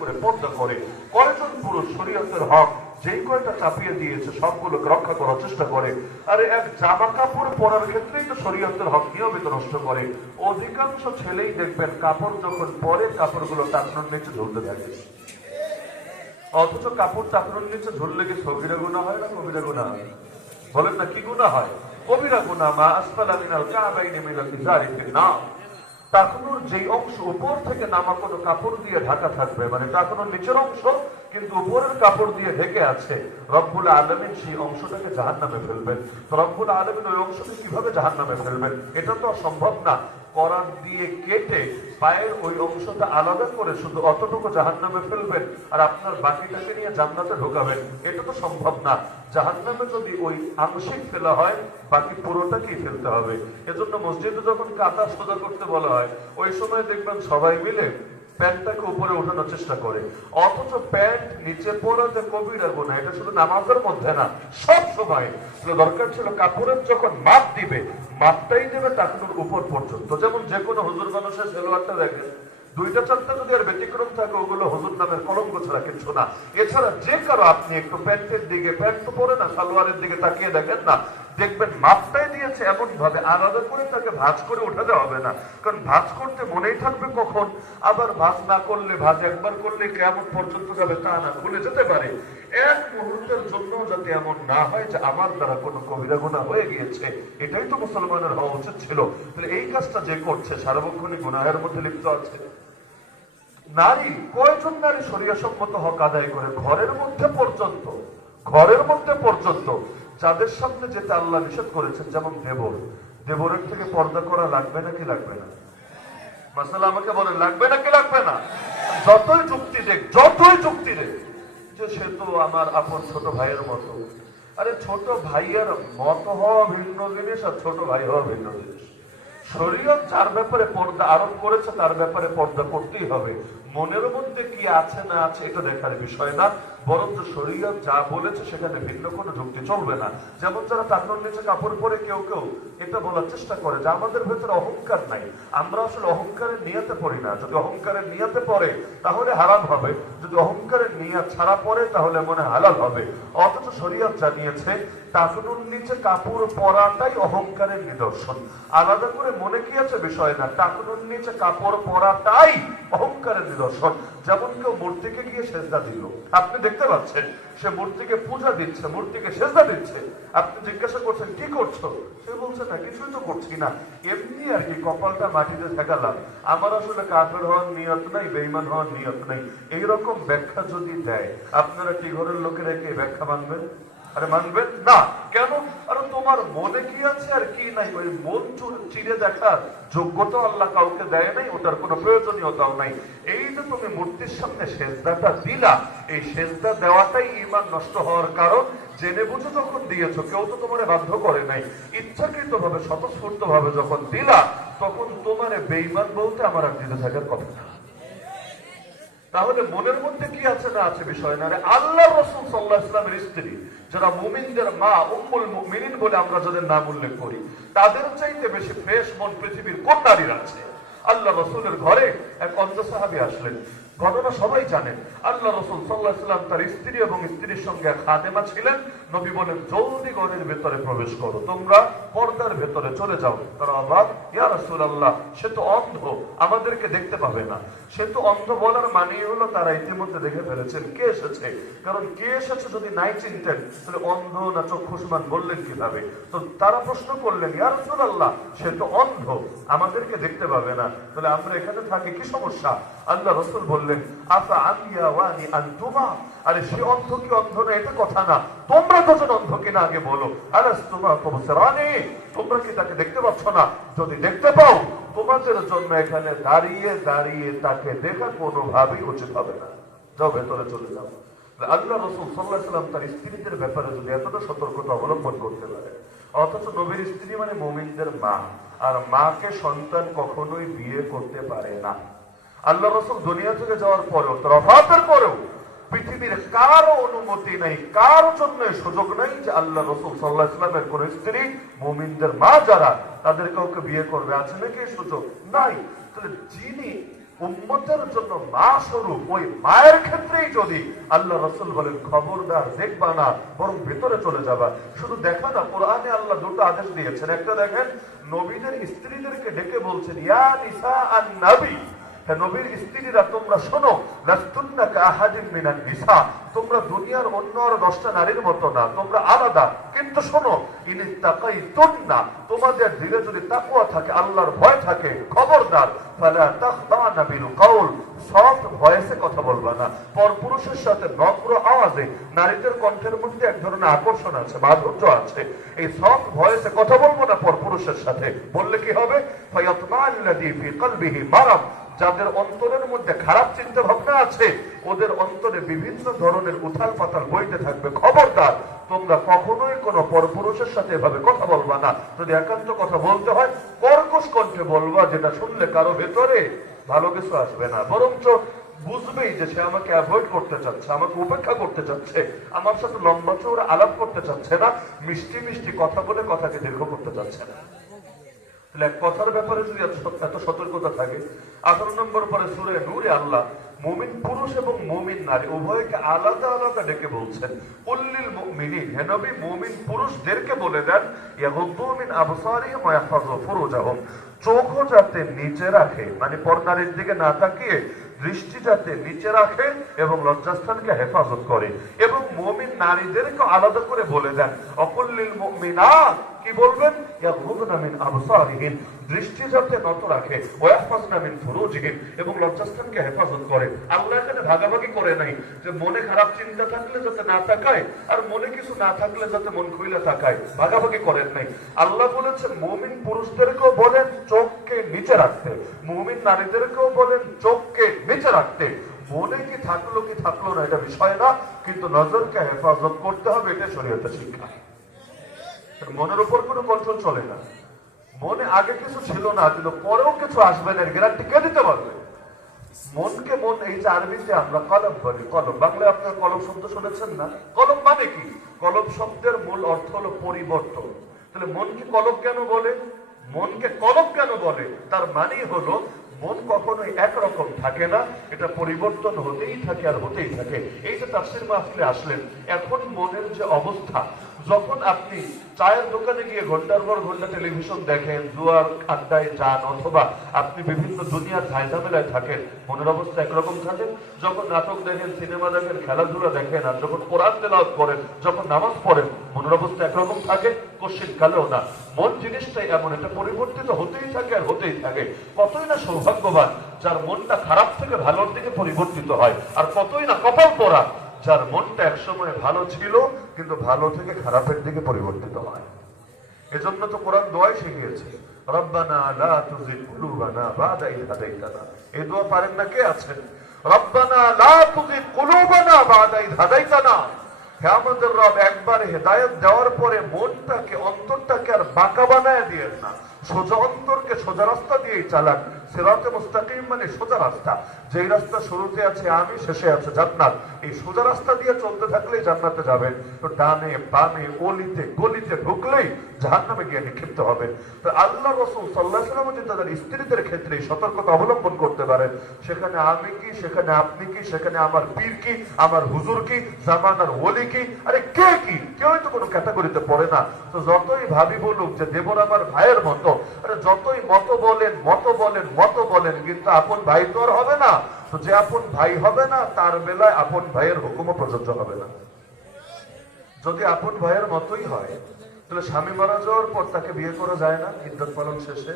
করে পর্দা করে। কয়জন পুরুষ শরীয়তের হক যেই কয়টা চাপিয়ে দিয়েছে সবগুলোকে রক্ষা করার চেষ্টা করে? আরে এক জামা কাপড় পরার ক্ষেত্রেই তো শরীয়তের হক নিয়মিত নষ্ট করে। অধিকাংশ ছেলেই দেখবেন কাপড় যখন পরে কাপড়গুলো টাকনোর নিচে ঝুলতে থাকে, অথচ কাপড় টাকনোর নিচে ঝুললে কি সগীরা গুনাহ হয় না কবিরা গুনাহ হয়? বলেন না কি গুনাহ হয়? কবিরা গুনাহ। মা আসফালা মিনাল কাবাইনি মিনাল ইজারি ফিন্নার। টাকনুর যেই অংশ উপর থেকে নামা কোনো কাপড় দিয়ে ঢাকা থাকবে, মানে টাকনুর নিচের অংশ কিন্তু উপরের কাপড় দিয়ে ঢেকে আছে, রব্বুল আলামিন সেই অংশটাকে জাহান্নামে ফেলবেন। তো রব্বুল আলামিন ওই অংশকে কিভাবে জাহান্নামে ফেলবেন? এটা তো সম্ভব না। করাত দিয়ে কেটে পায়ের ওই অংশটা আলাদা করে শুধু অতটুকু জাহান্নামে ফেলবেন আর আপনার বাকিটাকে নিয়ে জান্নাতে ঢোকাবেন, এটা তো সম্ভব না। জাহান্নামে যদি ওই আংশিক ফেলা হয়, বাকি পুরোটাকেই ফেলতে হবে। এজন্য মসজিদে যখন কাঁথা সোজা করতে বলা হয়, ওই সময় দেখবেন সবাই মিলে প্যান্টটাকে উপরে ওঠানোর চেষ্টা করে, অথচ প্যান্ট নিচে পড়া যে কবিরা গুনাহ, এটা শুধু নামাজের মধ্যে না, সব সময় দরকার ছিল কাপড়ের যখন মাপ দিবে, মাপটাই দেবে টাকনুর উপর পর্যন্ত। যেমন যে কোনো হুজুর মানুষের সেলোয়ারটা দেখেন, দুইটা চারটা যদি আর ব্যতিক্রম থাকে, ওগুলো হুজুর নামের কলঙ্ক ছাড়া কিছু না। এছাড়া যে কারো আপনি একটু প্যান্টের দিকে, প্যান্ট তো পরে না, সালোয়ারের দিকে তাকিয়ে দেখেন না, দেখবেন মাপটাই দিয়েছে এমন ভাবে, আলাদা করে তাকে ভাঁজ করে উঠাতে হবে না। কারণ ভাঁজ করতে মনেই থাকবে কখন, আবার ভাঁজ না করলে, ভাঁজ একবার করলে কিয়ামত পর্যন্ত যাবে তা না, খুলে যেতে পারে। এক মুহূর্তের জন্য যাতে এমন না হয় যে আমার দ্বারা কোনো কবিরা গুনাহ হয়ে গিয়েছে, এটাই তো মুসলমানের হওয়া উচিত ছিল। তাহলে এই কাজটা যে করছে সার্বক্ষণিক গুনাহের মধ্যে লিপ্ত আছে। নারী, কয়জন নারী শরীয়তসম্মত হক আদায় করে? ঘরের মধ্যে পর্যন্ত যাদের সামনে যেটা আল্লাহ নিষেধ করেছেন, যেমন দেবর, দেবরের থেকে পর্দা করা লাগবে নাকি লাগবে না? মাসালা আমাকে বলেন, লাগবে নাকি লাগবে না? যতই যুক্তি দেখ যে সে তো আমার আপন ছোট ভাইয়ের মতো। আরে ছোট ভাইয়ের মত হওয়া ভিন্ন জিনিস আর ছোট ভাই হওয়া ভিন্ন জিনিস। শরীয়ত যার ব্যাপারে পর্দা আরোপ করেছে তার ব্যাপারে পর্দা করতেই হবে। মনের মধ্যে কি আছে না আছে এটা দেখার বিষয় না, বরঞ্চ শরীয়ত যা বলেছে সেখানে ভিন্ন কোনো যুক্তি চলবে না। যেমন যারা টাকনুর নিচে কাপড় পরে কেউ এটা বলার চেষ্টা করে যে আমাদের ভেতরে অহংকার নাই, আমরা আসলে অহংকারের নিয়াতে পড়ি না। যদি অহংকারের নিয়াতে পড়ে তাহলে হারাম হবে, যদি অহংকারের নিয়াত ছাড়া পড়ে তাহলে মনে হালাল হবে। অথচ শরীয়ত জানিয়েছে টাকনুর নিচে কাপড় পরাটাই অহংকারের নিদর্শন। আলাদা করে মনে কি আছে বিষয় না, টাকনুর নিচে কাপড় পরাটাই অহংকারের নিদর্শন। যেমন কেউ মূর্তিকে গিয়ে সেজদা দিল, আপনি দেখতে পাচ্ছেন সে মূর্তিকে পূজা দিচ্ছে, মূর্তিকে সেজদা দিচ্ছে, আপনি জিজ্ঞাসা করছেন কি করছো, সে বলছে না কিছুই তো করছি না, এমনি আর কি কপালটা মাটিতে ঠেকালাম, আমার আসলে কাফের হওয়ার নিয়ত নাই, বেঈমান হওয়ার নিয়ত নাই। এইরকম ব্যাখ্যা যদি দেয়, আপনারা কি ঘরের লোকেরা কি ব্যাখ্যা মানবেন? আরে মানবেন না কেন? আর তোমার মনে কি আছে আর কি নাই, ওই মন চিরে দেখার যোগ্যতা আল্লাহ কাউকে দেয় নাই, ওটার কোনো প্রয়োজনীয়তাও নাই। এই যে তুমি মূর্তির সামনে সেজদাটা দিলা, এই সেজদা দেওয়াটাই ঈমান নষ্ট হওয়ার কারণ। জেনে বুঝে যখন দিয়েছো, কেউ তো তোমারে বাধ্য করে নাই, ইচ্ছাকৃত ভাবে স্বতঃস্ফূর্ত ভাবে যখন দিলা, তখন তোমারে বেঈমান বলতে আমার আর দিতে থাকার কথা না। তাহলে মনের মধ্যে কি আছে না আছে বিষয় না। আল্লাহ রাসূল সাল্লাল্লাহু আলাইহি ওয়াসাল্লামের স্ত্রী, যারা মুমিনদের মা, উম্মুল মুমিনিন বলে আমরা যাদের নাম উল্লেখ করি, তাদের চাইতে বেশি ফ্রেশ মন পৃথিবীর কোন নারীর আছে? আল্লাহ রাসূলের ঘরে এক অন্ধ সাহাবী আসলেন, ঘটনা সবাই জানেন। আল্লাহ রাসূল সাল্লাল্লাহু আলাইহি ওয়াসাল্লাম তার স্ত্রী এবং স্ত্রীর সঙ্গে খাদেমা ছিলেন। নবী বলেন জলদি ঘরের ভেতরে প্রবেশ করো, তোমরা পর্দার ভেতরে চলে যাও। তারা অবাক, ইয়া রাসূলুল্লাহ সে তো অন্ধ, আমাদেরকে দেখতে পাবে না। সে তো অন্ধ বলার মানেই হলো তারা ইতিমধ্যে দেখে ফেলেছেন কে এসেছে, কারণ কে এসেছে যদি নাই চিনতেন তাহলে অন্ধ না চক্ষুষ্মান বললেন কিভাবে? তো তারা প্রশ্ন করলেন, ইয়া রাসূলুল্লাহ সে তো অন্ধ, আমাদেরকে দেখতে পাবে না, তাহলে আমরা এখানে থাকি কি সমস্যা? আল্লাহ রাসূল বললেন, আফা আমিয়া ওয়ানি আনতুমা, আরে সে অন্ধ কি অন্ধ না এটা কথা না, তোমরা দুজন অন্ধ কিনা আগে বলো। আলাস্তুমা তুবসিরানি, তোমরা কি তাকে দেখতে পাচ্ছ না? যদি দেখতে পাও, তোমাদের জন্য এখানে দাঁড়িয়ে দাঁড়িয়ে তাকে দেখা কোনোভাবেই উচিত হবে না, যাও ভেতরে চলে যাও। আল্লাহ রাসূল সাল্লাল্লাহু আলাইহি ওয়াসাল্লাম তার স্ত্রীদের ব্যাপারে যদি এতটা সতর্কতা অবলম্বন করতে পারে, অথচ নবীর স্ত্রী মানে মুমিনদের মা, আর মাকে সন্তান কখনোই বিয়ে করতে পারে না। আল্লাহ রাসূল দুনিয়া থেকে যাওয়ার পরেও, তার ওফাতের পরেও পৃথিবীর কারো অনুমতি নাই, কারো জন্য সুযোগ নাই যে আল্লাহ রাসূল সাল্লাল্লাহু আলাইহি ওয়াসাল্লামের কোন স্ত্রী মুমিনদের মা যারা, তাদের কাউকে বিয়ে করবে, আছে নাকি সুযোগ? নাই। তাহলে যিনি উম্মতের জন্য মা স্বরূপ ওই মায়ের ক্ষেত্রেই যদি আল্লাহ রাসূল বলেন খবরদার দেখবা না, বরং ভেতরে চলে যাবা। শুধু দেখা না, কোরআনে আল্লাহ দুটো আদেশ দিয়েছেন। একটা দেখেন, নবীদের স্ত্রীদেরকে ডেকে বলছেন ইয়া নিসা আন নবী, হ্যাঁ নবীর স্ত্রীরা তোমরা শোনো, লাস্তুন্না কাআহাদিন মিনান নিসা, তোমরা দুনিয়ার অন্য আর 10টা নারীর মতো না, তোমরা আলাদা। কিন্তু শোনো, ইনিত্তাকাইতুন্না, তোমাদের দিলে যদি তাকওয়া থাকে, আল্লাহর ভয় থাকে, খবরদার ফালা তাখদানা বিল কাউল, সফট ভয়েসে কথা বলবা না। পরপুরুষের সাথে নম্র আওয়াজে, নারীদের কণ্ঠের মধ্যে এক ধরনের আকর্ষণ আছে, মাধুর্য আছে, এই সফট ভয়েসে কথা বলবো না পরপুরুষের সাথে। বললে কি হবে? ফায়াতমাআল্লাযী ফি কলবিহি মারাদ, যাদের অন্তরের মধ্যে খারাপ চিন্তা ভাবনা আছে, ওদের অন্তরে বিভিন্ন ধরনের উথাল পাতাল বইতে থাকবে। খবরদার, তোমরা কখনোই কোনো পরপুরুষের সাথে এভাবে কথা বলবা না। যদি একান্ত কথা বলতে হয়, কর্কশ কণ্ঠে বলবা, যেটা শুনলে কারো ভেতরে ভালো কিছু আসবে না, বরঞ্চ বুঝবেই যে সে আমাকে অ্যাভয়েড করতে চাচ্ছে, আমাকে উপেক্ষা করতে চাচ্ছে, আমার সাথে লম্বা চৌড়া আলাপ করতে চাচ্ছে না, মিষ্টি মিষ্টি কথা বলে কথাকে দীর্ঘ করতে চাচ্ছে না। এক কথার ব্যাপারে যদি এত সতর্কতা থাকে। 18 নম্বর পরে সূরা নূরে আল্লাহ মুমিন পুরুষ এবং মুমিন নারী উভয়কে আলাদা আলাদা ডেকে বলছেন। কুল্লিল মুমিনিন, হে নবী মুমিন পুরুষদেরকে বলে দেন ইয়াগুদ্দু মিন আবসারিহিম ওয়া ইয়াহফাযু ফুরুজাহুম, চোখও যাতে নিচে রাখে, মানে পরনারীর দিকে না তাকিয়ে দৃষ্টি যাতে নিচে রাখে এবং লজ্জাস্থানকে হেফাজত করে। এবং মুমিন নারীদেরকে আলাদা করে বলে দেন অকুল্লিল মুমিনাত, কি বলবেন? ইয়াগুদ্দুনা মিন আবসারিহিম, দৃষ্টি যাতে নত রাখে, ওয়া ইয়াহফাযনা মিন ফুরুজিহিম, এবং লজ্জাস্থানকে হেফাজত করে। আল্লাহ এখানে ভাগাভাগি করে নাই যে মনে খারাপ চিন্তা থাকলে যাতে না তাকায়, আর মনে কিছু না থাকলে যাতে মন খুইলা তাকায়, ভাগাভাগি করেন নাই। আল্লাহ বলেছেন মুমিন পুরুষদেরকেও বলেন চোখকে নিচে রাখতে, মুমিন নারীদেরকেও বলেন চোখকে নিচে রাখতে। মনে কি থাকলো কি থাকলো না এটা বিষয় না, কিন্তু নজরকে হেফাজত করতে হবে, এটা শরীয়তের শিক্ষা। মনের উপর কোনো কন্ট্রোল চলে না। মনে আগে কিছু ছিল না, কিন্তু পরেও কিছু আসবে না, গ্যারান্টি কে দিতে পারবে? মনকে মন, এই যে আরবিতে আমরা কলম বলি, কলম, বাংলায় আপনার কলম শব্দ শুনেছেন না? কলম মানে কি? কলম শব্দের মূল অর্থ হলো পরিবর্তন। তাহলে মনকে কলম কেন বলে? মনকে কলম কেন বলে? তার মানেই হলো মন কখনোই একরকম থাকে না, এটা পরিবর্তন হতেই থাকে আর হতেই থাকে। এই যে তাফসীর মাহফিলে আসলেন, এখন মনের যে অবস্থা, যখন আপনি চায়ের দোকানে গিয়ে ঘন্টার পর ঘন্টা টেলিভিশন দেখেন, জুয়ার আড্ডায় যান, অথবা আপনি বিভিন্ন দুনিয়ার ঝামেলায় থাকেন, মনের অবস্থা একরকম থাকে। যখন নাটক দেখেন, সিনেমা দেখেন, খেলাধুলা দেখেন, আর যখন কোরআন তেলাওয়াত করেন, যখন নামাজ পড়েন, মনের অবস্থা একরকম থাকে? কোশ্চিন কালেও না। মন জিনিসটাই এমন, এটা পরিবর্তিত হতেই থাকে আর হতেই থাকে। কতই না সৌভাগ্যবান যার মনটা খারাপ থেকে ভালোর দিকে পরিবর্তিত হয়, আর কতই না কপাল পোড়া যার মনটা একসময় ভালো ছিল কিন্তু ভালো থেকে খারাপের দিকে পরিবর্তিত হয়। এজন্য তো কোরআন দোয়াই শিখিয়েছে, রব্বানা লা তুযিগ কুলুবানা বা'দা ইয হাদাইতানা। এই দোয়া পারেন না কে আছেন? রব্বানা লা তুযিগ কুলুবানা বা'দা ইয হাদাইতানা, হে আমাদের রব, একবার হেদায়েত দেওয়ার পরে মনটাকে, অন্তরটাকে আর বাঁকা বানায় দিয়েন না, সোজা অন্তরকে সোজা রাস্তা দিয়েই চালান। সিরাতে মুস্তাকিম মানে সোজা রাস্তা, যেই রাস্তা শুরুতে আছে আমি, শেষে আছে জান্নাত। এই সোজা রাস্তা দিয়ে চলতে থাকলেই জান্নাতে যাবেন। তো ডানে বামে অলিতে গলিতে ঢুকলেই জাহান্নামে গিয়ে নিক্ষিপ্ত হবেন। তো আল্লাহ রাসূল সাল্লাল্লাহু আলাইহি ওয়াসাল্লাম যদি তাদের স্ত্রীদের ক্ষেত্রে সতর্কতা অবলম্বন করতে পারেন, সেখানে আমি কি, সেখানে আপনি কি, সেখানে আমার পীর কি, আমার হুজুর কি, জামানার ওলি কি, আরে কে কি? কেউই তো কোনো ক্যাটাগরিতে পড়ে না। তো যতই ভাবি বলুক যে দেবর আমার ভাইয়ের মতো, আরে যতই মত বলেন মত বলেন মত বলেন, কিন্তু আপন ভাই তো আর হবে না। তো যে আপন ভাই হবে না, তার বেলায় আপন ভাইয়ের হুকুমও প্রযোজ্য হবে না। যদি আপন ভাইয়ের মতোই হয়, তাহলে স্বামী মারা যাওয়ার পর তাকে বিয়ে করা যায় না? ইদ্যত পালন শেষে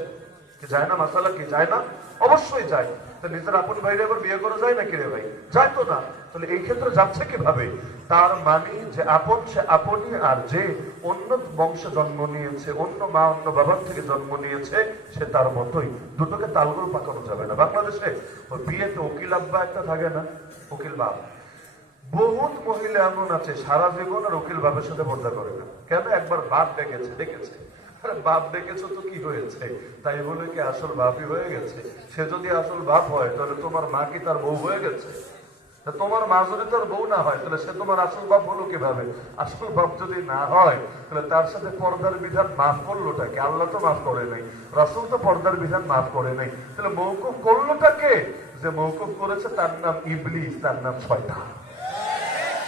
কি যায় না? মাসালা কি যায় না? অবশ্যই যায়। তো নিজের আপন ভাইরে আবার বিয়ে করা যায় না? কি রে ভাই, যায় তো না। তাহলে এই ক্ষেত্রে যাচ্ছে কিভাবে? তার মানে যে আপন সে আপনই, আর যে অন্য বংশে জন্ম নিয়েছে, অন্য মা অন্য বাবার থেকে জন্ম নিয়েছে, সে তার মতোই। দুটোকে তালগোল পাকানো যাবে না। বাংলাদেশে বিয়েতে উকিল আব্বা একটা থাকে না, উকিল বাপ। বহুত মহিলা এমন আছে সারা জীবন আর উকিল বাপের সাথে পর্দা করে না। কেন? একবার বাপ ডেকেছে। আরে বাপ ডেকেছো তো কি হয়েছে, তাই বলে কি আসল বাপই হয়ে গেছে? সে যদি আসল বাপ হয়, তাহলে তোমার মা কি তার বউ হয়ে গেছে? তোমার মা যদি তার বউ না হয়, তাহলে সে তোমার আসল বাপ হলো কিভাবে? আসল বাপ যদি না হয়, তাহলে তার সাথে পর্দার বিধান মাফ করলোটাকে? আল্লাহ তো মাফ করে নাই, রাসূল তো পর্দার বিধান মাফ করে নাই, তাহলে মওকুফ করলোটাকে? যে মওকুফ করেছে তার নাম ইবলিস, তার নাম শয়তান।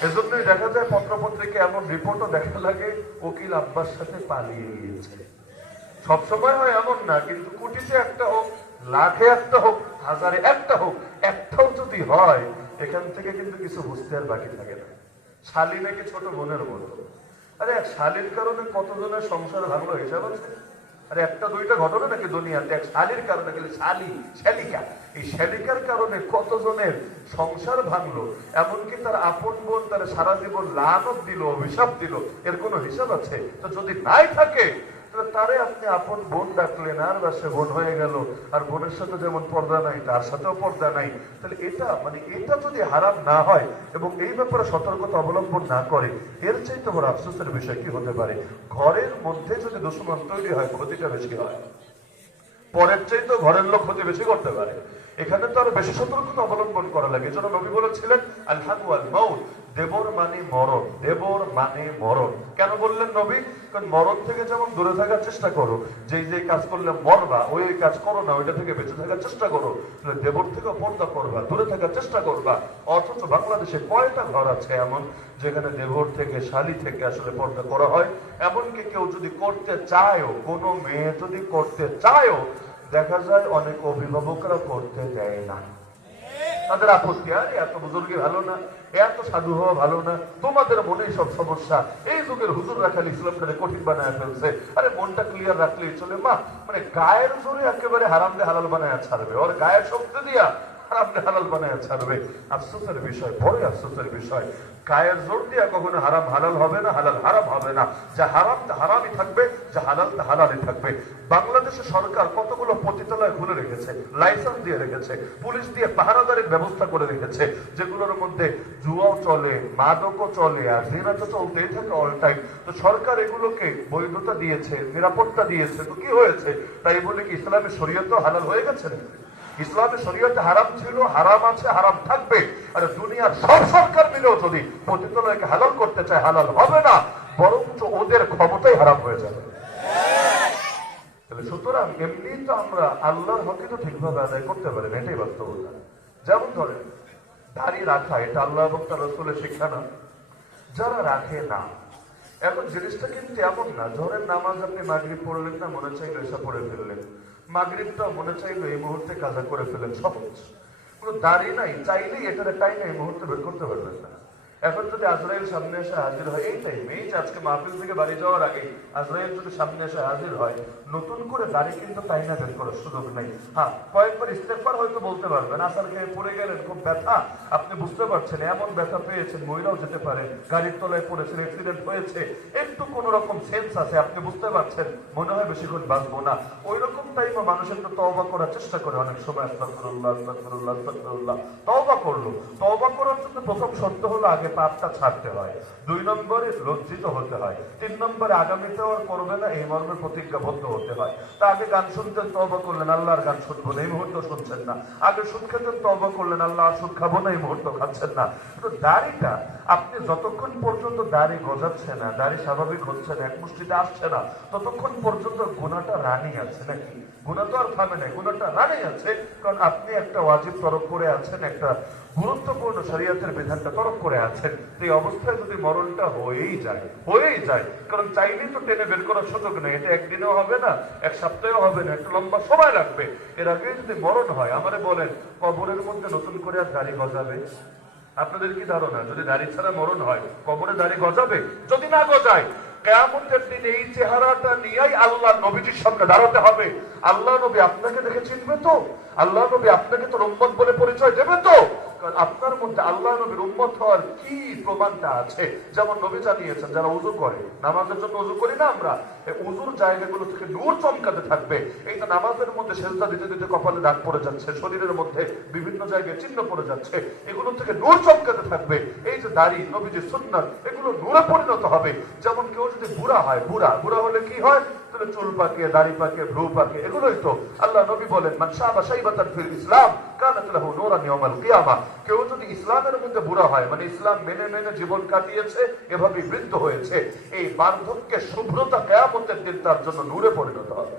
এজন্যই দেখা যায় পত্রপত্রিকা এমন রিপোর্টও দেখা লাগে উকিল আব্বার সাথে পালিয়ে গিয়েছে। সবসময় হয় এমন না, কিন্তু কোটিতে একটা হোক, লাখে একটা হোক, হাজারে একটা হোক, একটাও যদি হয় এখান থেকে কিন্তু কিছু বুঝতে আর বাকি থাকে না। শালী নাকি ছোট বোনের মতো। আরে এক শালীর কারণে কতজনের সংসার ভাঙলো হিসাব আছে? আরে একটা দুইটা ঘটনা নাকি দুনিয়াতে? এক শালীর কারণে গেলে শালিকা, এই শালিকার কারণে কতজনের সংসার ভাঙলো, এমনকি তার আপন বোন তার সারা জীবন লানত দিল, অভিশাপ দিল, এর কোনো হিসাব আছে? তো যদি নাই থাকে তারে আপনি আপন বোন ডাকলেন, আর বা সে বোন হয়ে গেল, আর বোনের সাথে যেমন পর্দা নাই তার সাথেও পর্দা নাই। তাহলে এটা যদি হারাম না হয় এবং এই ব্যাপারে সতর্কতা অবলম্বন না করে, এর চাইতে বড় আফসোসের বিষয় কি হতে পারে? ঘরের মধ্যে যদি দুশ্মন তৈরি হয় ক্ষতিটা বেশি হয়, পরের চাইতে ঘরের লোক ক্ষতি বেশি করতে পারে। এখানে তো আরো বেশি সতর্কতা অবলম্বন করা লাগে। এজন্য নবী বলেছিলেন আল হাকু আল মাউত, দেবর মানে মরণ, দেবর মানে মরণ। কেন বললেন নবী? কারণ মরণ থেকে যেমন দূরে থাকার চেষ্টা করো, যে কাজ করলে মরবা ওই কাজ করো না, ওইটা থেকে বেঁচে থাকার চেষ্টা করো। দেবর থেকে পর্দা করবা, দূরে থাকার চেষ্টা করবা। অথচ বাংলাদেশে কয়টা ঘর আছে এমন যেখানে দেবর থেকে, শালী থেকে আসলে পর্দা করা হয়? এমনকি কেউ যদি করতে চায়ও, কোনো মেয়ে যদি করতে চায়ও, দেখা যায় অনেক অভিভাবকরা করতে দেয় না। তাদের আপত্তি, আরে এত বুজুর্গি ভালো না, এত সাধু হওয়া ভালো না, তোমাদের মনেই সব সমস্যা, এই যুগের হুজুর রাখাল ইসলামটাকে কঠিন বানায় ফেলছে, আরে মনটা ক্লিয়ার রাখলেই চলে। মা মানে গায়ের জোরে একেবারে হারামকে হালাল বানায় ছাড়বে, ওর গায়ের শক্তি দিয়া হারামকে হালাল বানায় ছাড়বে। আফসোসের বিষয়, বড় আফসোসের বিষয়, গায়ের জোর দিয়া কখনো হারাম হালাল হবে না, হালাল হারাম হবে না। যা হারাম তা হারামই থাকবে, যা হালাল তা হালালই থাকবে। বাংলাদেশের সরকার কতগুলো পতিতালয় খুলে রেখেছে, লাইসেন্স দিয়ে রেখেছে, পুলিশ দিয়ে পাহারাদারির ব্যবস্থা করে রেখেছে, যেগুলোর মধ্যে জুয়াও চলে, মাদকও চলে, আর জিনা তো চলতেই থাকে অল টাইম। তো সরকার এগুলোকে বৈধতা দিয়েছে, নিরাপত্তা দিয়েছে, তো কি হয়েছে? তাই বলে কি ইসলামের শরীয়তও হালাল হয়ে গেছে? ইসলামের শরীয়তে হারাম ছিল, হারাম আছে, হারাম থাকবে। আর দুনিয়ার সব সরকার মিলেও যদি পতিতালয়কে হালাল করতে চায়, হালাল হবে না, বরঞ্চ ওদের ক্ষমতাই হারাম হয়ে যাবে। সুতরাং এমনি তো আমরা আল্লাহর হকে তো ঠিকভাবে আদায় করতে পারি না, এটাই বাস্তবতা। যেমন ধরেন দাড়ি রাখা, এটা আল্লাহ এবং তার রাসূলের শিক্ষা না? যারা রাখে না, এখন জিনিসটা কিন্তু এমন না, ধরেন নামাজ আপনি মাগরিব পড়লেন না, মনে চাইলো এসা পড়ে ফেললেন, মাগরিবটা মনে চাইলো এই মুহূর্তে কাজা করে ফেলেন, সহজ। কোনো দাড়ি নাই, চাইলেই এটার টাইমে এই মুহূর্তে বের করতে পারবেন না। এখন যদি আজরাইল সামনে এসে হাজির হয় এই টাইমে, এই যে আজকে মাহফিল থেকে বাড়ি যাওয়ার আগে আজরাইল যদি সামনে এসে হাজির হয়, নতুন করে দাড়ি কিন্তু তাই না বের করার সুযোগ নেই। হ্যাঁ, কয়েকবার ইস্তেগফার হয়তো বলতে পারবেন, আসার খেয়ে পড়ে গেলেন, খুব ব্যথা, আপনি বুঝতে পারছেন, এমন ব্যথা পেয়েছেন মহিলাও যেতে পারে, গাড়ির তলায় পড়েছেন, অ্যাক্সিডেন্ট হয়েছে, একটু কোন রকম সেন্স আছে, আপনি বুঝতে পারছেন মনে হয় বেশিক্ষণ বাঁচবো না, ওই রকম টাইমে মানুষ একটু তওবা করার চেষ্টা করে অনেক সময়। আস্তাগফিরুল্লাহ আস্তাগফিরুল্লাহ আস্তাগফিরুল্লাহ, তওবা করলো। তওবা করার জন্য প্রথম শর্ত হলো আগে পাপটা ছাড়তে হয়, 2 নম্বরে লজ্জিত হতে হয়, 3 নম্বরে আগামীতেও আর করবে না এই মর্মে প্রতিজ্ঞাবদ্ধ হতে হয়। তা আগে গান শুনতেন, তওবা করলেন আল্লাহর গান শুনবো না, এই মুহূর্তে শুনছেন না। আগে সুদ খেতেন, তওবা করলেন আল্লাহ আর সুদ খাবো না, এই মুহূর্তে খাচ্ছেন না। তো দাড়িটা আপনি যতক্ষণ পর্যন্ত দাড়ি গজাচ্ছে না, দাড়ি স্বাভাবিক হচ্ছে না, এক মুষ্টিতে আসছে না, ততক্ষণ পর্যন্ত গুনাহটা রানিং আছে নাকি? গুনাহ তো আর থামে নাই, গুনাহটা রানিং আছে, কারণ আপনি একটা ওয়াজিব তরক করে আছেন, একটা গুরুত্বপূর্ণ শরীয়তের বিধানটা তরক করে আছেন। এই অবস্থায় যদি মরণটা হয়েই যায়, কারণ চাইলেই তো টেনে বের করার সুযোগ নেই, এটা একদিনেও হবে না, এক সপ্তাহেও হবে না, একটু লম্বা সময় লাগবে। এর আগে যদি মরণ হয়, আমারে বলেন কবরের মধ্যে নতুন করে আর দাড়ি গজাবে? আপনাদের কি ধারণা যদি দাড়ি ছাড়া মরণ হয় কবরে দাড়ি গজাবে? যদি না গজায়, কিয়ামতের দিন এই চেহারাটা নিয়েই আল্লাহ নবীজির সামনে দাঁড়াতে হবে। আল্লাহ নবী আপনাকে দেখে চিনবে তো? আল্লাহ নবী আপনাকে তো উম্মত বলে পরিচয় দেবে তো? কারণ আপনার মধ্যে আল্লাহ নবীর উম্মত হওয়ার কি প্রমাণটা আছে? যেমন নবী জানিয়েছেন, যারা উযু করে, নামাজের জন্য উযু করি না আমরা, এই উযুর জায়গাগুলো থেকে নূর চমকাতে থাকবে। এই তো নামাজের মধ্যে সেজদা দিতে দিতে কপালে দাগ পড়ে যাচ্ছে, শরীরের মধ্যে বিভিন্ন জায়গায় চিহ্ন পড়ে যাচ্ছে, এগুলো থেকে নূর চমকাতে থাকবে। এই যে দাড়ি, নবীজির সুন্নাত, এগুলো নূরে পরিণত হবে। যেমন কেউ যদি বুড়া হয়, বুড়া হলে কি হয়? চুল পাকে, দাড়ি পাকে, ভ্রু পাকে, এগুলোই তো। আল্লাহ নবী বলেন মান শাবা শাইবাতান ফিল ইসলাম কানাত লাহু নূরান ইয়াউমাল কিয়ামা। কেউ যদি ইসলামের মধ্যে বুড়া হয়, মানে ইসলাম মেনে জীবন কাটিয়েছে, এভাবে বৃদ্ধ হয়েছে, এই বার্ধক্যের শুভ্রতা কিয়ামতের দিন তার জন্য নূরে পরিণত হবে।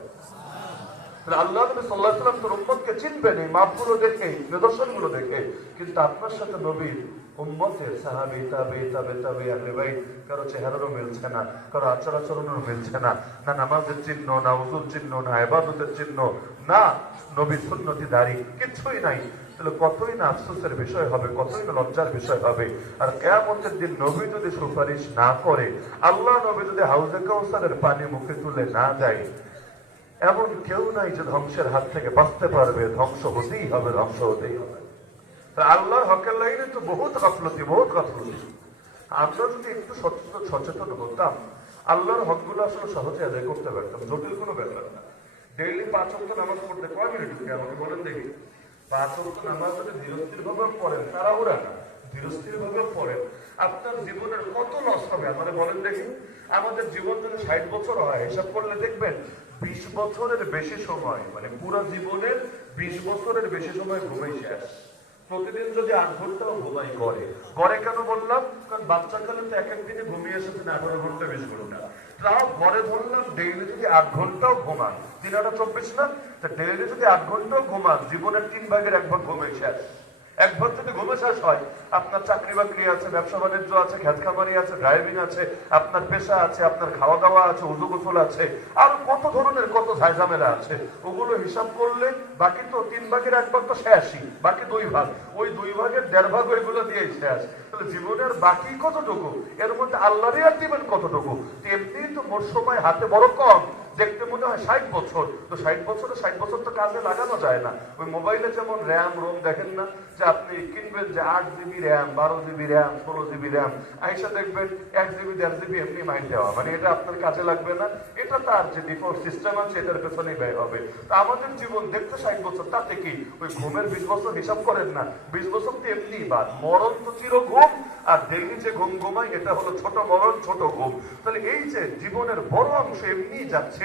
আল্লাহ নবী সাল্লাল্লাহু আলাইহি ওয়াসাল্লাম তোর উম্মতকে চিনবেন এই মাপগুলো দেখে, নিদর্শনগুলো দেখে। কিন্তু আপনার সাথে নবীর উম্মতের সাহাবী তাবে আহলে বাইত কারো চেহারারও মিলছে না, কারো আচার আচরণেরও মিলছে না, না নামাজের চিহ্ন, না ওযুর চিহ্ন, না ইবাদতের চিহ্ন, না নবী সুন্নতি দাড়ি, কিছুই নাই। তাহলে কতই না আফসোসের বিষয় হবে, কতই না লজ্জার বিষয় হবে। আর কিয়ামতের দিন নবী যদি সুপারিশ না করে, আল্লাহ নবী যদি হাউজে কাউসারের পানি মুখে তুলে না যায়, এমন কেউ নাই যে ধ্বংসের হাত থেকে বাঁচতে পারবে। ধ্বংস হতেই হবে, ধ্বংস হতেই হবে। আল্লাহর হকের লাইনে তো বহুত গাফলতি। আমরা যদি একটু সচেতন হতাম, আল্লাহর হকগুলো আসলে সহজে আদায় করতে পারতাম, জটিল কোনো ব্যাপার না। ডেইলি 5 ওয়াক্ত নামাজ পড়তে কয় মিনিট ঢুকে আমাকে বলেন দেখি। 5 ওয়াক্ত নামাজ যদি ধীরস্থির ভাবে পড়েন, তাড়াহুড়া না, ধীরস্থির ভাবে পড়েন, আপনার জীবনের কত লস হবে আমাদের বলেন দেখি। আমাদের জীবন যদি 60 বছর হয়, হিসাব করলে দেখবেন 20 বছরের বেশি সময়, মানে পুরো জীবনের 20 বছরের বেশি সময় ঘুমাই শেষ। প্রতিদিন যদি 8 ঘন্টাও ঘুমাই ঘরে কেন বললাম? কারণ বাচ্চাকালে তো এক দিনে ঘুমিয়ে এসেছেন 18 ঘন্টা 20 ঘন্টা। তাও ঘরে বললাম ডেইলি যদি 8 ঘন্টাও ঘুমান, 3 8 24 না, তা ডেইলি যদি 8 ঘন্টাও ঘুমান, জীবনের 3 ভাগের 1 ভাগ ঘুমাই শেষ। 1 ভাগ যদি ঘুমে শেষ হয়, আপনার চাকরি বাকরি আছে, ব্যবসা বাণিজ্য আছে, খেত খামারি আছে, ড্রাইভিং আছে, আপনার পেশা আছে, আপনার খাওয়া দাওয়া আছে, উজু গোসল আছে, আর কত ধরনের কত ঝামেলা আছে। ওগুলো হিসাব করলে বাকি তো 3 ভাগের 1 ভাগ তো শেষই, বাকি 2 ভাগ। ওই 2 ভাগের 1.5 ভাগ ওইগুলো দিয়ে শেষ। তাহলে জীবনের বাকি কতটুকু? এর মধ্যে আল্লাহরই আর দিবেন কতটুকু? এমনি তো মোট সময় হাতে বড় কম, দেখতে মনে হয় 60 বছর। তো 60 বছরে 60 বছর তো কাজে লাগানো যায় না। ওই মোবাইলে যেমন র্যাম রোম দেখেন না, যে আপনি কিনবেন যে 8 GB RAM, 12 GB RAM, 16 GB RAM, আইসা দেখবেন 1 জিবি 1.5 জিবি এমনি মাইন্ড দেওয়া, মানে এটা আপনার কাজে লাগবে না, এটা তার যে ডিফল্ট সিস্টেম আছে এটার পেছনেই ব্যয় হবে। তো আমাদের জীবন দেখতে 60 বছর, তাতে কি ওই ঘুমের 20 বছর হিসাব করেন না? 20 বছর তো এমনি বাদ, মরণ তো চির ঘুম, আর ডেইলি যে ঘুম ঘুমাই এটা হলো ছোট মরণ, ছোট ঘুম। তাহলে এই যে জীবনের বড় অংশ এমনি যাচ্ছে,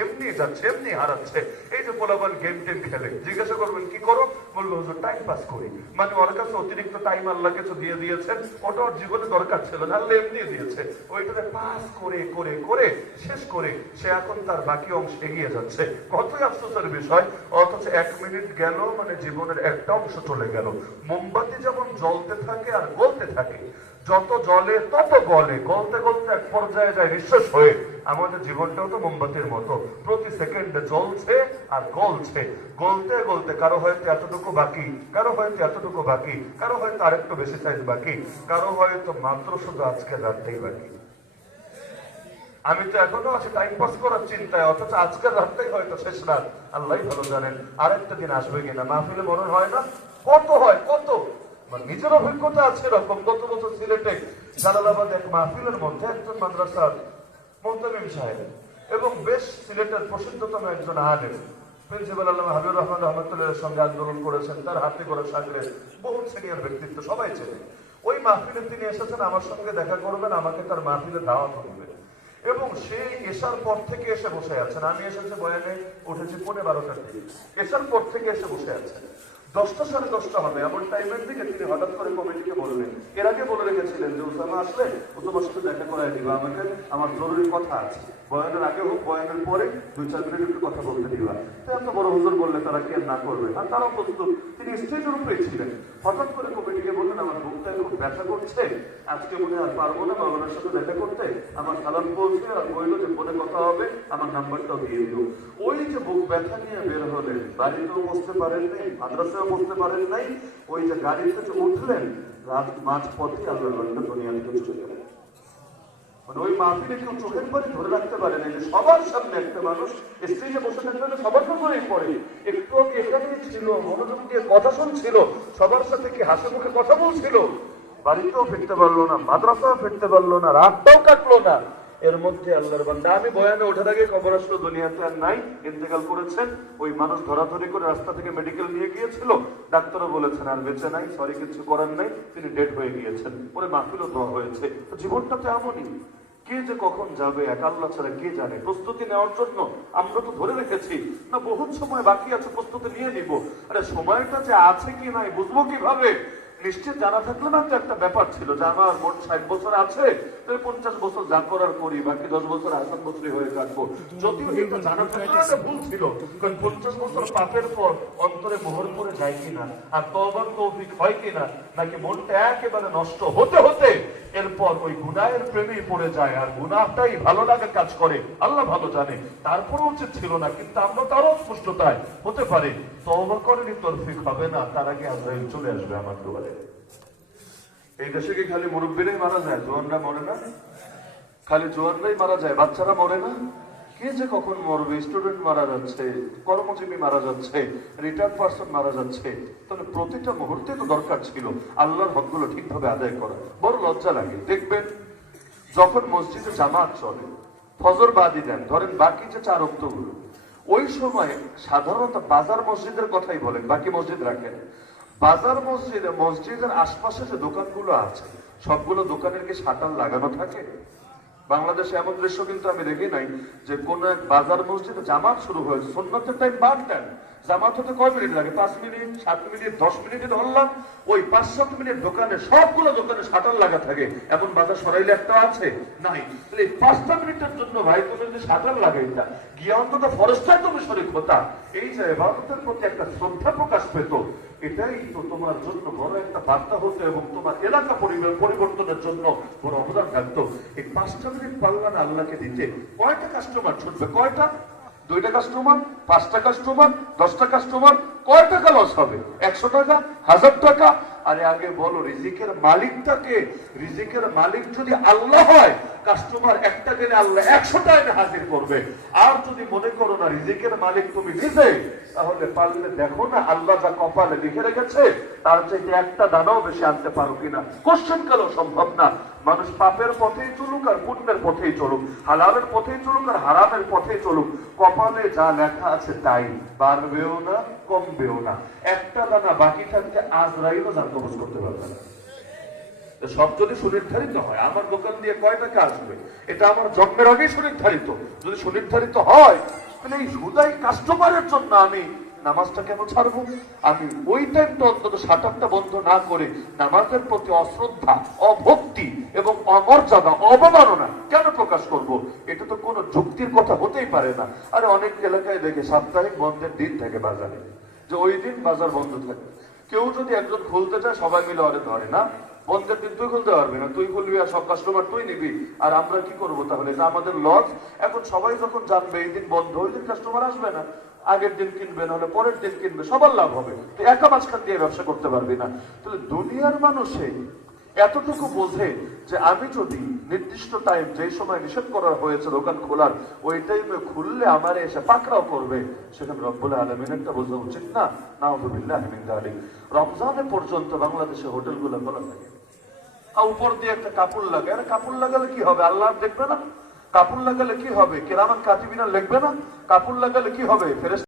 এমনি হারাচ্ছে। এই যে পোলাপান গেম টেম খেলে, জিজ্ঞাসা করবেন কি করো, বলবো হুজুর টাইম পাস করি। মানে ওর কাছে অতিরিক্ত টাইম আল্লাহ কিছু দিয়ে দিয়েছেন, ওটা ওর জীবনে দরকার ছিল না, আল্লাহ এমনি দিয়েছে। ওইটাতে পাস করে করে করে শেষ করে সে এখন তার বাকি অংশ এগিয়ে যাচ্ছে। কতই আফসোসের বিষয়। অথচ 1 মিনিট গেল মানে জীবনের একটা অংশ চলে গেল। মোমবাতি যেমন জ্বলতে থাকে আর গলতে থাকে, যত জলে তত গলে, গলতে গলতে এক পর্যায়ে যায় নিঃশেষ হয়ে। আমাদের জীবনটাও তো মোমবাতির মতো, প্রতি সেকেন্ডে জ্বলছে আর গলছে। গলতে গলতে কারো হয়তো এতটুকু বাকি, কারো হয়তো এতটুকু বাকি, কারো হয়তো আরেকটু বেশি সাইজ বাকি, কারো হয়তো মাত্র শুধু আজকে রাতটাই বাকি। আমি তো এখনো আছি টাইম পাস করার চিন্তায়, অথচ আজকের রাতটাই হয়তো শেষ রাত। আল্লাহ ভালো জানেন আরেকটা দিন আসবে কিনা। মাহফিলে মরণ হয় না, কত হয়, কত নিজের অভিজ্ঞতা আছে এরকম। গত বছর সিলেটে জালালাবাদ এক মাহফিলের মধ্যে একজন মাদ্রাসার মুহতামিম সাহেব এবং বেশ সিলেটের প্রসিদ্ধতম একজন আলেম প্রিন্সিপাল আল্লামা হাবিবুর রহমান রহমতুল্লাহের সঙ্গে আন্দোলন করেছেন, তার হাতে করে সাগরে বহু সিনিয়র ব্যক্তিত্ব, সবাই চেনে। ওই মাহফিলে তিনি এসেছেন, আমার সঙ্গে দেখা করবেন, আমাকে তার মাহফিলে দাওয়াত করবে। এবং সেই এসার পর থেকে এসে বসে আছেন। আমি এসেছি বয়ানে, উঠেছি 12:30টার দিকে, এসার পর থেকে এসে বসে আছেন। 10টা সাড়ে 10টা হবে এমন টাইমের দিকে তিনি হঠাৎ করে কমিটিকে বললেন, এর আগে বলে রেখেছিলেন যে উসামা আসলে ও তোমার সাথে দেখা করাই দিবা, আমাকে আমার জরুরি কথা আছে, বয়ানের আগে হোক বয়ানের পরে 2-4 মিনিট একটু কথা বলতে দিবা। তো এত বড় হুজুর বললে তারা কি আর না করবে? আর তারাও প্রস্তুত। তিনি স্টেজের উপরেই ছিলেন। হঠাৎ করে কমিটিকে বললেন, আমার বুকটা খুব ব্যথা করছে, আজকে মনে আর পারবো না মাওলানার সাথে দেখা করতে, আমার সালাম পৌঁছে আর বললো যে ফোনে কথা হবে, আমার নাম্বারটাও দিয়ে দিও। ওই যে বুক ব্যথা নিয়ে বের হলেন, বাড়িতেও বসতে পারেন নাই, মাদ্রাসাও বসতে পারেন নাই, ওই যে গাড়িতে যে উঠলেন, রাত মাঝ পথে আল্লাহর বান্দা দুনিয়া থেকে চলে গেলেন। মানে ওই মাহফিলে কেউ চোখের পরে ধরে রাখতে পারে না যে সবার সামনে একটা মানুষ স্টেজে বসে থাকলে সবার নজরেই পড়ে, একটু আগে এখানেই ছিল, মনোযোগ দিয়ে কথা শুনছিল, সবার সাথে কি হাসি মুখে কথা বলছিল, বাড়িতেও ফিরতে পারলো না, মাদ্রাসাও ফিরতে পারলো না, রাতটাও কাটলো না। এর মধ্যে আল্লাহর বান্দা, আমি বয়ানে ওঠার আগে খবর আসলো দুনিয়াতে আর নাই, ইন্তেকাল করেছেন। ওই মানুষ ধরাধরি করে রাস্তা থেকে মেডিকেল নিয়ে গিয়েছিল, ডাক্তারও বলেছেন আর বেঁচে নাই, সরি কিছু করার নাই, তিনি ডেড হয়ে গিয়েছেন। ওরে মাহফিলও দোয়া হয়েছে। তো জীবনটা তো এমনই, কে যে কখন যাবে এক আল্লাহ ছাড়া কে জানে। প্রস্তুতি নেওয়ার জন্য আমরা তো ধরে রেখেছি না বহুত সময় বাকি আছে, প্রস্তুতি নিয়ে নিব। আরে সময়টা যে আছে কি নাই বুঝবো কিভাবে? নিশ্চিত জানা থাকলে না তো একটা ব্যাপার ছিল যে আমার মোট 60 বছর আছে, তো 50 বছর যা করার করি, বাকি 10 বছর হাসান বছরই হয়ে কাটবো। যদিও এটা জানা থাকলে একটা ভুল ছিল, কারণ 50 বছর পাপের পর অন্তরে মোহর পড়ে যায় কিনা, আর তওবার তৌফিক হয় কিনা, নাকি মনটা একেবারে নষ্ট হতে হতে এরপর ওই গুনাহের প্রেমেই পড়ে যায়, আর গুনাহটাই ভালো লাগা কাজ করে, আল্লাহ ভালো জানে। তারপর উচিত ছিল না, কিন্তু আমরা তারও স্পষ্টতায় হতে পারে তওবা করেনি, তৌফিক হবে না, তার আগে আজরাইল চলে আসবে আমার দুয়ারে। এই দেশে কি খালি মুরব্বীরাই মারা যায়, জোয়ানরা মরে না? খালি জোয়ানরাই মারা যায়, বাচ্চারা মরে না? কে যে কখন মরবে? স্টুডেন্ট মারা যাচ্ছে, কর্মজীবী মারা যাচ্ছে, রিটায়ার্ড পার্সন মারা যাচ্ছে। তাহলে প্রতিটা মুহূর্তে তো দরকার ছিল আল্লাহর হকগুলো ঠিকভাবে আদায় করা। বড় লজ্জা লাগে দেখবেন যখন মসজিদে জামাত চলে, ফজর বাদি দেন, ধরেন বাকি যে 4 ওয়াক্তগুলো, ওই সময় সাধারণত বাজার মসজিদের কথাই বলেন, বাকি মসজিদ রাখেন। বাজার মসজিদে, মসজিদের আশপাশে যে দোকানগুলো আছে, সবগুলো দোকানের কি শাটার লাগানো থাকে? বাংলাদেশে এমন দৃশ্য কিন্তু আমি দেখি নাই যে কোন এক বাজার মসজিদে জামাত শুরু হয়েছে, সুন্নতের টাইম বাদ দেন, জামাত হতে কয় মিনিট লাগে? 5 মিনিট, 7 মিনিট, 10 মিনিটে ধরলাম, ওই 5-7 মিনিট দোকানে, সবগুলো দোকানে শাটার লাগা থাকে। এমন বাজার সরাইলে একটা আছে নাই? তাহলে এই 5টা মিনিটের জন্য ভাই তুমি যদি শাটার লাগাইতা, গিয়ে অন্তত ফরজটাই তুমি শরীক হতা, এই যে ইবাদতের প্রতি একটা শ্রদ্ধা প্রকাশ পেত, এটাই তো তোমার জন্য বড় একটা বার্তা হতো, এবং তোমার এলাকা পরিবর্তনের জন্য বড় অবদান থাকতো। এই 5টা মিনিট পাল্লা না আল্লাহকে দিতে, কয়টা কাস্টমার ছুটবে? কয়টা? 2টা কাস্টমার, 5টা কাস্টমার, 10টা কাস্টমার, কয় টাকা লস হবে? 100 টাকা, 1000 টাকা? আরে আগে বলো রিজিকের মালিকটাকে। রিজিকের মালিক যদি আল্লাহ হয়, কাস্টমার একটা গেলে আল্লাহ 100টা এনে হাজির করবে। আর যদি মনে করো না রিজিকের মালিক তুমি নিজে, তাহলে পারলে দেখো না আল্লাহ যা কপালে লিখে রেখেছে তার চাইতে একটা দানাও বেশি আনতে পারো কিনা। কোশ্চেন কালেও সম্ভব না। মানুষ পাপের পথেই চলুক আর পুণ্যের পথেই চলুক, হালালের পথেই চলুক আর হারামের পথেই চলুক, কপালে যা লেখা আছে তাই, বাড়বেও না কমবেও না। একটা দানা বাকি থাকতে আজরাইলও জান কবজ করতে পারবে না। সব যদি সুনির্ধারিত হয়, আমার দোকান দিয়ে কয় টাকা আসবে, এটা আমার জন্মের আগেই সুনির্ধারিত। যদি সুনির্ধারিত হয়, তাহলে এই হুদাই কাস্টমারের জন্য আমি নামাজটা কেন ছাড়বো? আমি ওই টাইমটা অন্তত শাটারটা বন্ধ না করে নামাজের প্রতি অশ্রদ্ধা, অভক্তি এবং অমর্যাদা, অবমাননা কেন প্রকাশ করব? এটা তো কোনো যুক্তির কথা হতেই পারে না। আরে অনেক এলাকায় দেখে সাপ্তাহিক বন্ধের দিন থাকে বাজারে, যে ওই দিন বাজার বন্ধ থাকে। কেউ যদি একজন খুলতে চায়, সবাই মিলে অরে ধরে না, বন্ধের দিন তুই খুলতে পারবি না, তুই খুলবি আর সব কাস্টমার তুই নিবি, আর আমরা কি করবো? তাহলে এটা আমাদের লস। এখন সবাই যখন জানবে এই দিন বন্ধ, ওই দিন কাস্টমার আসবে না, আগের দিন কিনবে, নাহলে পরের দিন কিনবে, সবার লাভ হবে। তো একা মাঝখান দিয়ে ব্যবসা করতে পারবি না। তাহলে দুনিয়ার মানুষে এতটুকু বোঝে যে আমি যদি নির্দিষ্ট টাইম, যেই সময় নিষেধ করা হয়েছে দোকান খোলার, ওই টাইমে খুললে আমারে এসে পাকড়াও করবে, সেখানে রব্বুল আলামিনের বোঝা উচিত না? নাউযুবিল্লাহি মিন যালিক। রমজানে পর্যন্ত বাংলাদেশে হোটেলগুলো খোলা থাকে, আর উপর দিয়ে একটা কাপড় লাগে। আরে কাপড় লাগালে কি হবে? আল্লাহ দেখবে না? কাপড় লাগালে কি হবে? কিরামান কাতিবিনা লিখবে না? কাপড় লাগালে কি হবে? ফেরেশতা